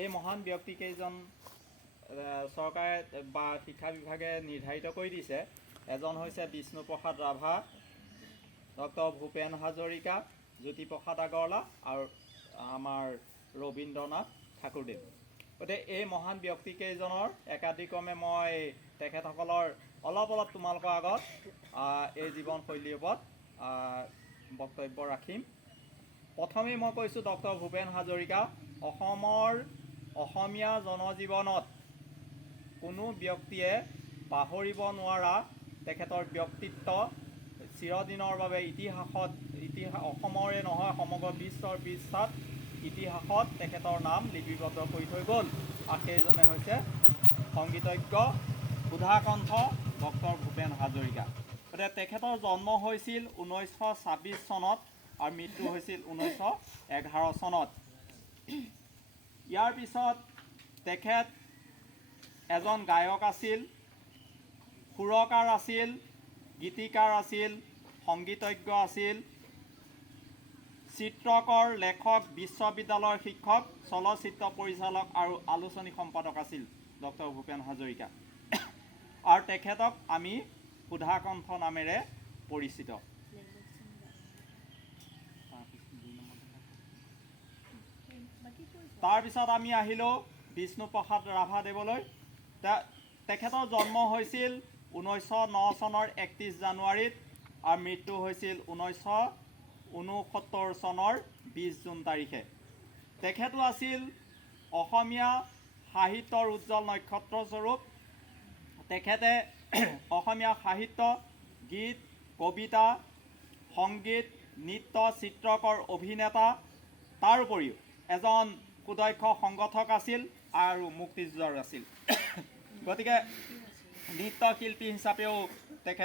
এই মহান ব্যক্তিকেইজন চৰকাৰে বা শিক্ষা বিভাগে নিৰ্ধাৰিত কৰি দিছে। এজন হৈছে বিষ্ণুপ্ৰসাদ ৰাভা, ডক্টৰ ভূপেন হাজৰিকা, জ্যোতিপ্ৰসাদ আগৰৱালা আৰু আমাৰ ৰবীন্দ্ৰনাথ ঠাকুৰদেৱ। গতিকে এই মহান ব্যক্তিকেইজনৰ একাদিক্ৰমে মই তেখেতসকলৰ অলপ তোমালোকৰ আগত এই জীৱনশৈলীৰ ওপৰত বক্তব্য ৰাখিম। প্ৰথমেই মই কৈছোঁ ডক্টৰ ভূপেন হাজৰিকা। অসমীয়া জনজীৱনত কোনো ব্যক্তিয়ে পাহৰিব নোৱাৰা তেখেতৰ ব্যক্তিত্ব চিৰদিনৰ বাবে অসমৰে নহয় সমগ্ৰ বিশ্বৰ পৃষ্ঠাত ইতিহাসত তেখেতৰ নাম লিপিবদ্ধ কৰি থৈ গ'ল। আৰু সেইজনে হৈছে সংগীতজ্ঞ সুধাকণ্ঠ ডক্টৰ ভূপেন হাজৰিকা। গতিকে তেখেতৰ জন্ম হৈছিল 1926 চনত আৰু মৃত্যু হৈছিল 1911 চনত। ইয়াৰ পিছত তেখেত এজন গায়ক আছিল, সুৰকাৰ আছিল, গীতিকাৰ আছিল, সংগীতজ্ঞ আছিল, চিত্ৰকৰ, লেখক, বিশ্ববিদ্যালয়ৰ শিক্ষক, চলচ্চিত্ৰ পৰিচালক আৰু আলোচনী সম্পাদক আছিল ডক্টৰ ভূপেন হাজৰিকা। আৰু তেখেতক আমি সুধাকণ্ঠ নামেৰে পৰিচিত। তাৰপিছত আমি আহিলোঁ বিষ্ণুপ্ৰসাদ ৰাভাদেৱলৈ। তেখেতৰ জন্ম হৈছিল 1909 চনৰ 31 জানুৱাৰীত আৰু মৃত্যু হৈছিল 1969 চনৰ 20 জুন তাৰিখে। তেখেতো আছিল অসমীয়া সাহিত্যৰ উজ্জ্বল নক্ষত্ৰস্বৰূপ। তেখেতে অসমীয়া সাহিত্য, গীত, কবিতা, সংগীত, নৃত্য, চিত্ৰকৰ, অভিনেতা, তাৰ উপৰিও এজন সুদক্ষ সংগঠক আছিল আৰু মুক্তিযুঁজাৰু আছিল। গতিকে নৃত্যশিল্পী হিচাপেও